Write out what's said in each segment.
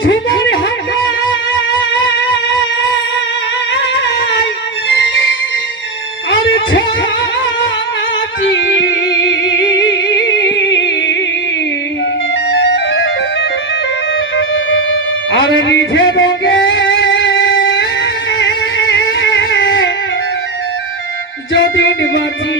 ঝুমার আরে ছানাটি আর রিঝে রোগে যদি বাঁচি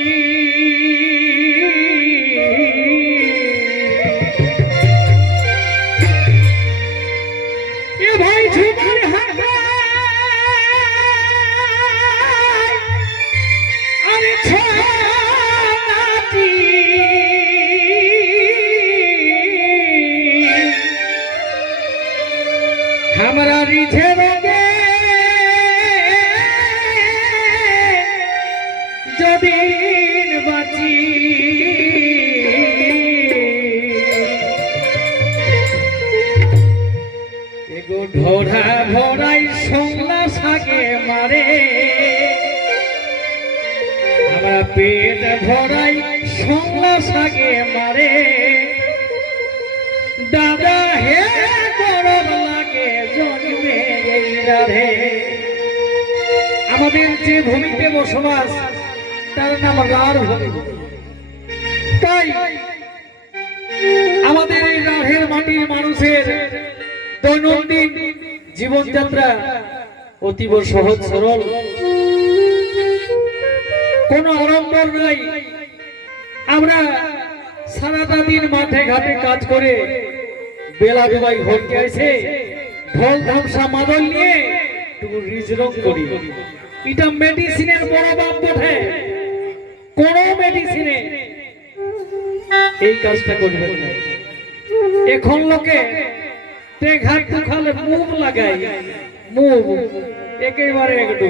हमरा रिझे रोगे যদিন বাঁচি এগো ঢোড়া ভরাই সংলা সাগে মারে আমরা পেট ভরাই সংলা সাগে মারে দাদা হে আমাদের যে ভূমিতে বসবাস, তার নাম রাঢ় ভূমি। তাই আমাদের এই রাঢ়ের মাটির মানুষের দৈনন্দিন জীবনযাত্রা অতীব সহজ, সরল। কোনো আড়ম্বর নাই। আমরা সারাটা দিন মাঠে ঘাটে কাজ করে বেলা বেলায় ঘরকে এসে ঢোল ধামসা মাদল নিয়ে একটু রিজরং করি। এটা মেডিসিনের বড় বাপ বটে। কোন মেডিসিনে এই কাজটা করবেন না। এখন লোকে টেঘাট খালে মুভ লাগায়। মুভ একেবারে একটু।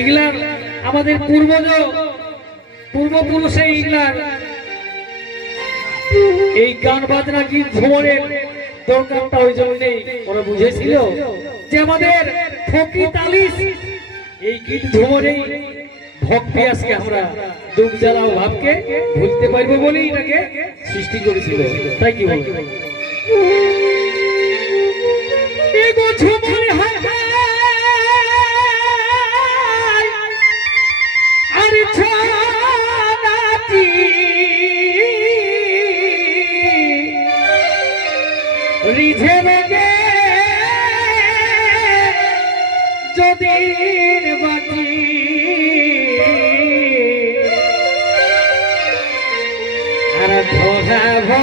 ইগলার আমাদের পূর্বজ, পূর্বপুরুষে ইগলার এই গান বাজনা কি ভ্রমণের দরকারটা ওই জন্যই ওরা বুঝেছিল যে আমাদের ফকি তালিশ এই গীত ভ্রমণেই ভক্তি আজকে আমরা দুঃখ জ্বালা ভাবকে ভুলতে পারব বলেই এটাকে সৃষ্টি করেছিল। তাই কি বলব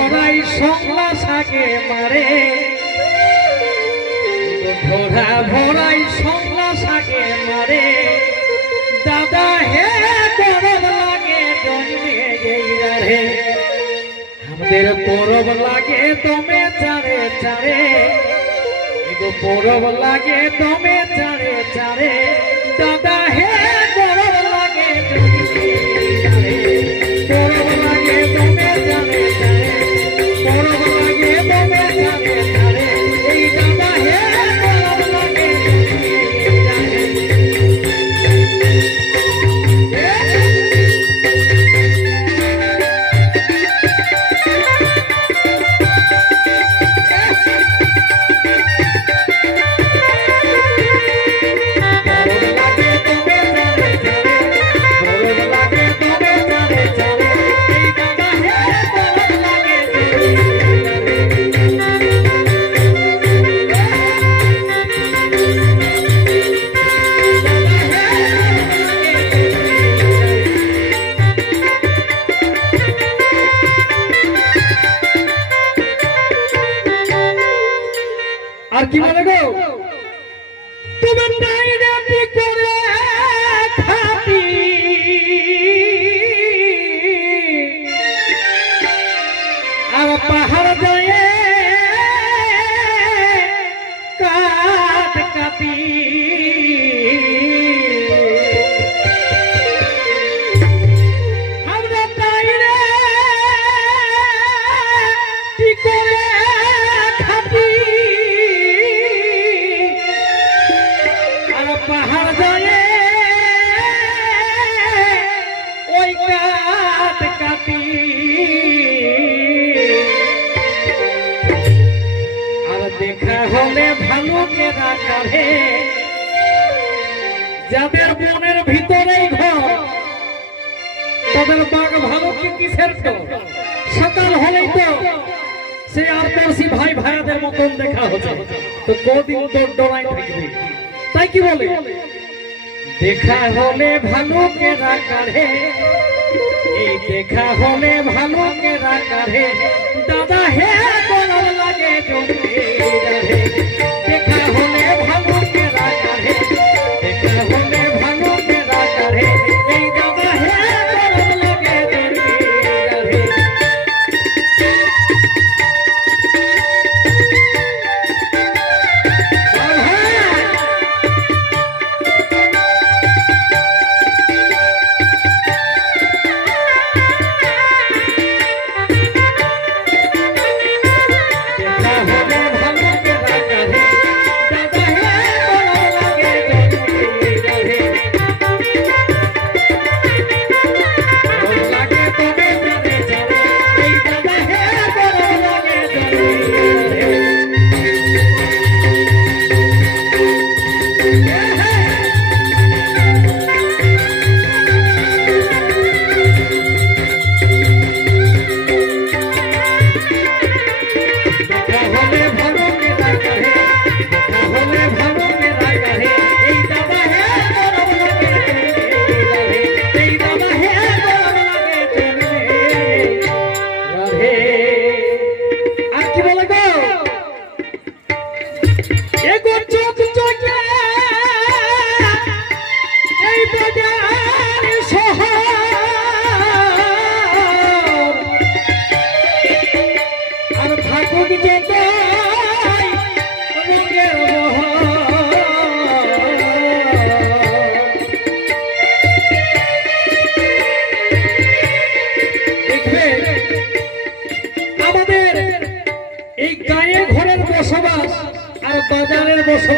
ভরাই সংলা সাকে মারে। ধরা ভরাই সংলা সাকে মারে। দাদা হে গরম লাগে জন্মে আমাদের পরব লাগে দমে চারে চারে। পরব লাগে দমে চারে চারে। আর কি বলে দেখা হলে ভালুকেরা কাঁধে যাদের মনের ভিতরেই ঘর, তাদের বাঘ ভালুককে কিসের ডর সকাল হলেই তো সে আর পড়শি ভাই ভাইয়াদের মতন দেখা হচ্ছে। তো কদিন তোর ডরাই থাকবে। তাই কি বলে? দেখা হলে ভালুকেরা কাঁধে এই দেখা হলে ভালো ভালুকেরা কাঁধে দাদা হে গরম লাগে জমে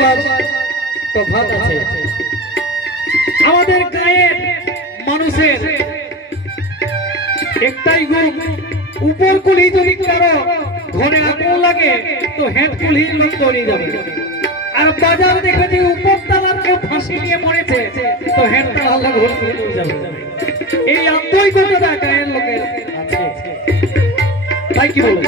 বসবাস তফাৎ আছে। আমাদের গায়ের মানুষের একটাই গুণ উপর কুলি যদি কারও ঘরে আগুন লাগে, তো হেড কুলি লোক তৈরি যাবে আর বাজার দেখবে যে উপর তালার কেউ ফাঁসি নিয়ে মরেছে, তো হেড ঘর কুলি যাবে। এই আন্তরিকতা গায়ের লোকের আছে। তাই কি বলব?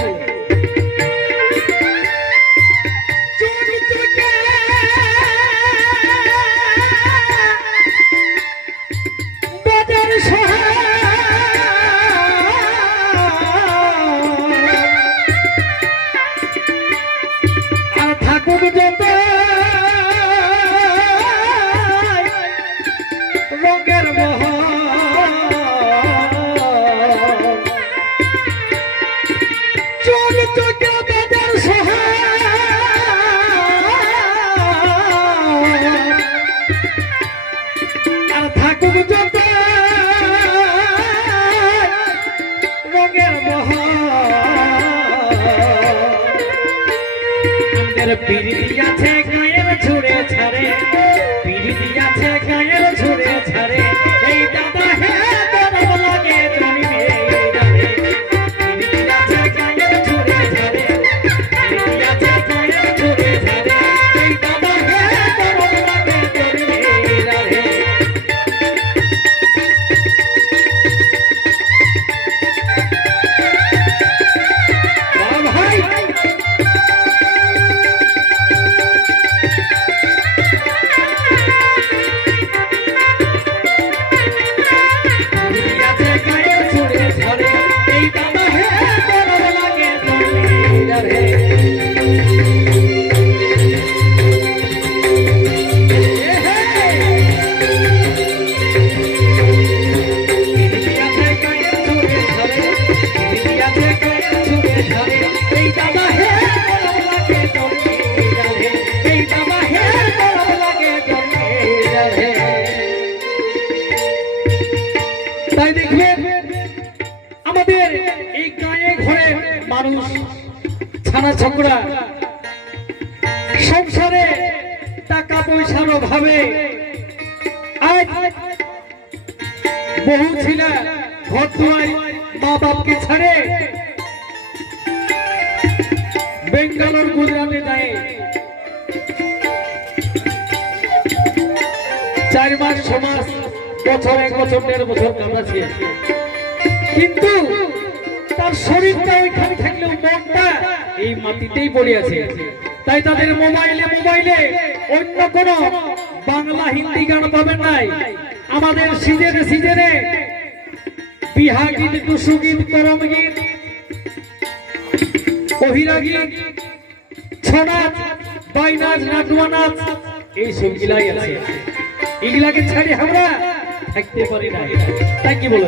থাকুক যত রঙের বহর আমাদের পিরিতি আছে গায়ের ছুড়ে ছাড়ে। পিড়ি আছে গায়ের তাই দেখবেন আমাদের এই গায়ে ঘরে মানুষ ছানা ছকরা সংসারে টাকা পয়সার অভাবে বহু ছিলা ঘর দুয়ার মা বাপকে ছাড়ে বেঙ্গালোর গুজরাটে যায়। চার মাস, ছ মাস বছর এক বছর, দেড় বছর কাটাচ্ছে কিন্তু তার শরীরটা ওইখানে থাকলেও মনটা এই মাটিতেই পড়ে আছে। তাই তাদের মোবাইলে মোবাইলে অন্য কোন বাংলা হিন্দি গান পাবেন নাই। আমাদের সিজনে সিজনে বিহা গীত, টুসু গীত, করম গীত কহিরা গীত, ছনাচ, বাইনাচ নাটুয়া নাচ এই সব গিলাই আছে। এগুলাকে ছাড়ি আমরা থাকতে পারি না তাই কি বলে?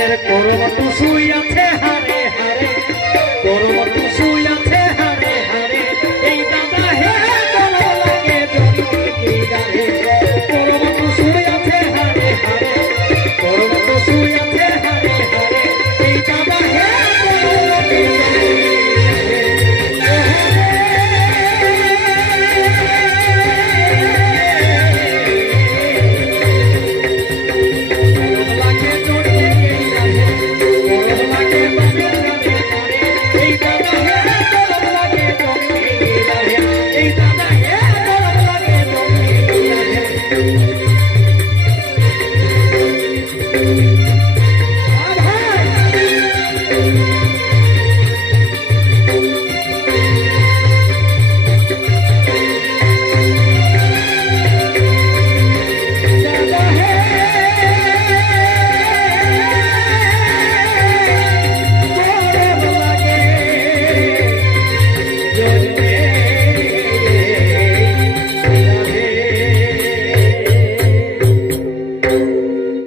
আমাদের করবত শুই আছে হারে হারে করবত